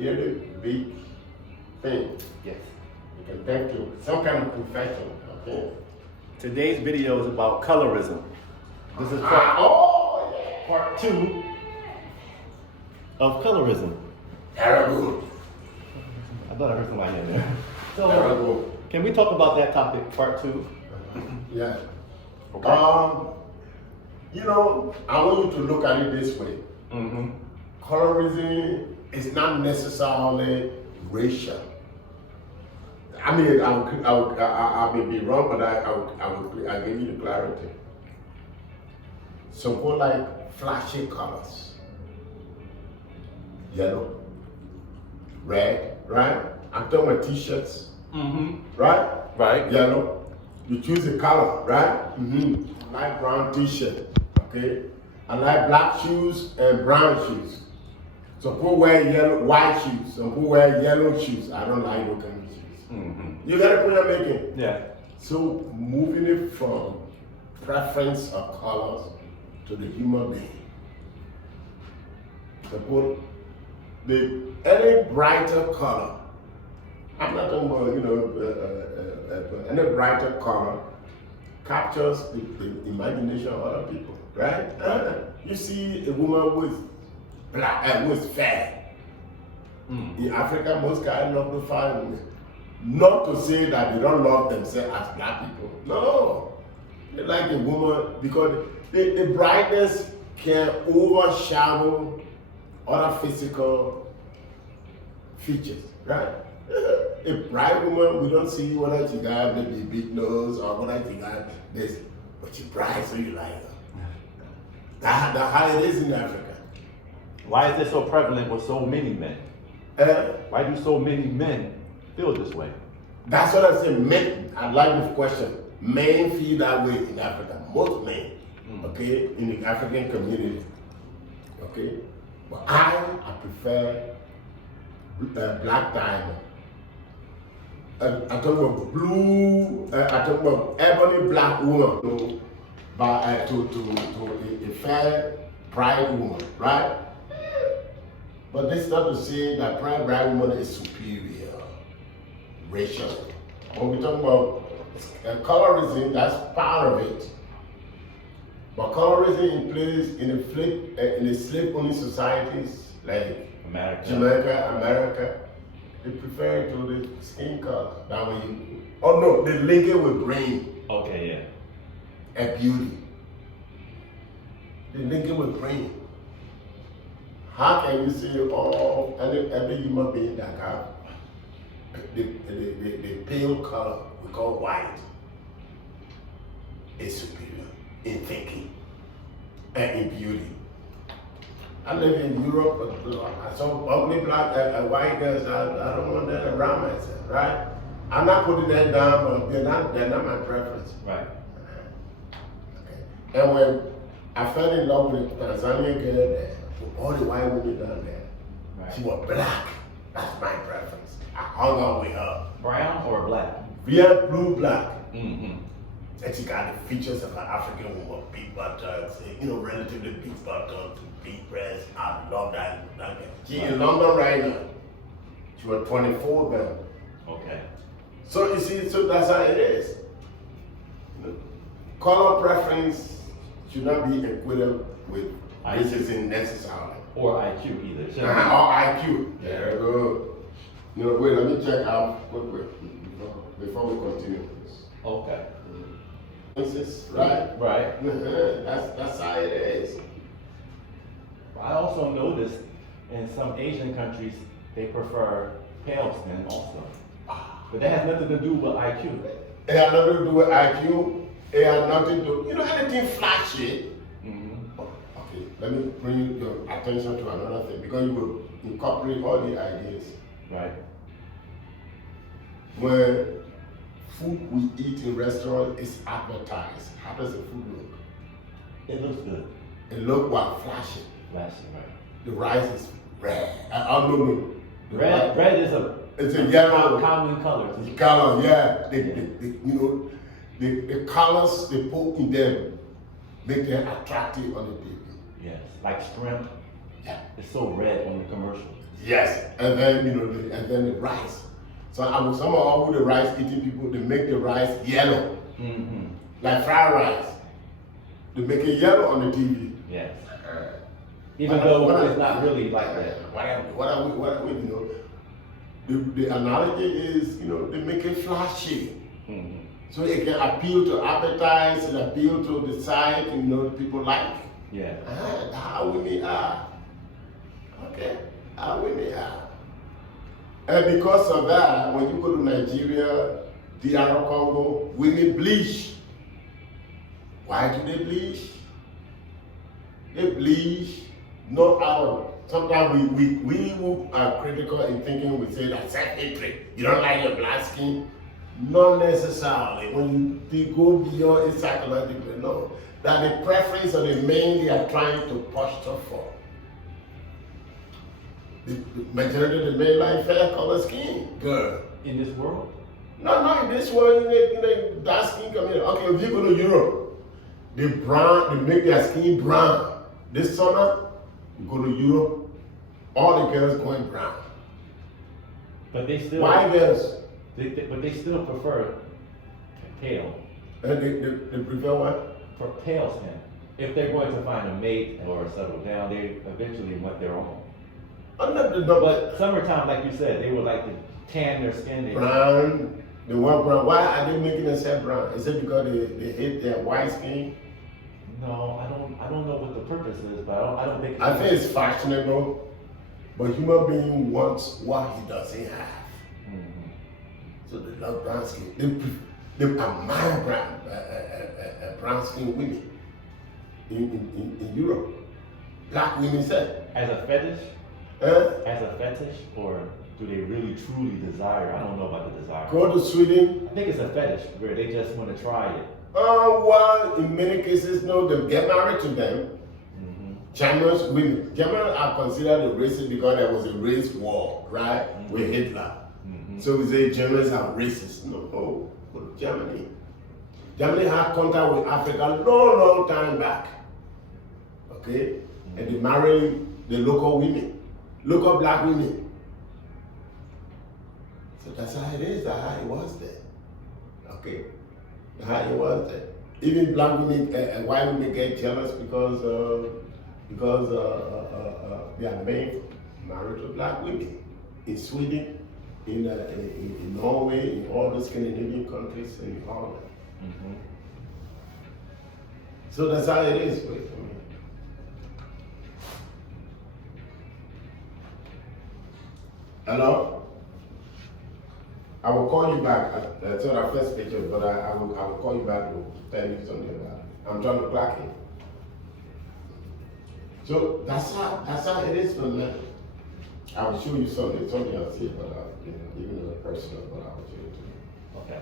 really big thing. Yes. You can thank you, some kind of profession, okay? Today's video is about colorism. This is part 2 of colorism. Terrible. I thought I heard somebody in there. Terrible. Can we talk about that topic, part 2? Yeah. Okay. You know, I want you to look at it this way. Mm-hmm. Colorism is not necessarily racial. I mean, I may be wrong, but I give you the clarity. So go like flashy colors. Yellow, red, right? I'm talking about t-shirts, right? Right. Yellow. You choose a color, right? Mm-hmm. Light brown t-shirt, okay? I like black shoes and brown shoes. Some people wear white shoes. Some people wear yellow shoes. I don't like those kind of shoes. Mm-hmm. You got a point I'm making? Yeah. So moving it from preference of colors to the human being. Suppose any brighter color, I'm not talking about, any brighter color captures the imagination of other people, right? You see a woman with black, with fair. In Africa, most guys love to find women. Not to say that they don't love themselves as black people. No. They like a woman because the brightness can overshadow other physical features, right? A bright woman, we don't see whether she got maybe big nose or whether she got this, but she bright, so you like her. That's how it is in Africa. Why is it so prevalent with so many men? Why do so many men feel this way? That's what I say. Men, I like this question. Men feel that way in Africa. Most men, okay, in the African community, okay. But I prefer black diamond. I talk about blue. I talk about ebony black woman to a fair bright woman, right? But this is not to say that bright woman is superior racially. When we talk about colorism, that's part of it. But colorism in place in the slave-owning societies like Jamaica, America, they prefer to the skin color. That way they link it with brain. Okay, yeah. And beauty. They link it with brain. How can you say, every human being that have the pale color we call white is superior in thinking and in beauty? I live in Europe, I saw ugly black and white girls. I don't want that around myself, right? I'm not putting that down, but they're not my preference. Right. Okay. And when I fell in love with a Tanzanian girl there, all the white women down there, right. She was black. That's my preference. I hung out with her. Brown or black? Real blue black. Mm-hmm. And she got the features of an African woman, big buttocks, relatively big buttocks, big breasts. I love that. She in London right now. She was 24 then. Okay. So you see, so that's how it is. Color preference should not be equivalent with racism necessarily. Or IQ either. Or IQ. There we go. Wait, let me check out quick before we continue. Okay. Right? Right. That's how it is. I also noticed in some Asian countries, they prefer pale skin also. But that has nothing to do with IQ. It has nothing to do with IQ. It has nothing to do, anything flashy. Okay, let me bring your attention to another thing because you will incorporate all the ideas. Right. When food we eat in restaurants is advertised, how does the food look? It looks good. It looks flashy. Flashy, right. The rice is red. I don't know. Red is it's a yellow common color. Color, yeah. The colors they put in them make them attractive on the table. Yes, like shrimp. Yeah. It's so red on the commercial. Yes, and then and then the rice. So some of all the rice eating people, they make the rice yellow, like fried rice. They make it yellow on the TV. Yes. Even though it's not really like that. What are we, the analogy is, they make it flashy. So it can appeal to appetites and appeal to the sight, people like it. Yeah. How women are. Okay, how women are. And because of that, when you go to Nigeria, DR Congo, women bleach. Why do they bleach? They bleach not out. Sometimes we who are critical in thinking, we say that self-hatred. You don't like your black skin? Not necessarily. When you go beyond it psychologically, no. That the preference of the men they are trying to posture for. The majority of the men like fair color skin. Good. In this world? No, in this world, dark skin community. Okay, if you go to Europe, they make their skin brown. This summer, you go to Europe, all the girls going brown. But they still. Why girls? But they still prefer pale. And they prefer what? For pale skin. If they're going to find a mate or settle down, they eventually want their own. But summertime, like you said, they would like to tan their skin. Brown. They want brown. Why are they making themselves brown? Is it because they hate their white skin? No, I don't know what the purpose is, but I don't think. I think it's fashionable, but human being wants what he doesn't have. So they love brown skin. They admire brown skin women in Europe. Black women said. As a fetish? As a fetish, or do they really truly desire? I don't know about the desire. Go to Sweden. I think it's a fetish where they just want to try it. Well, in many cases, no, they get married to them. Germans, women. Germans are considered a racist because there was a race war, right, with Hitler. So we say Germans are racist. No, go to Germany. Germany had contact with Africa long time back. Okay? And they marry the local women, local black women. So that's how it is, that's how it was there. Okay? That's how it was there. Even black women and white women get jealous because they are married to black women. In Sweden, in Norway, in all the Scandinavian countries, and in Holland. So that's how it is for me. Hello? I will call you back. That's not our first picture, but I will call you back to tell you something about it. I'm trying to clock in. So that's how it is for me. I will show you something I'll see about even a personal, but I will show you. Okay.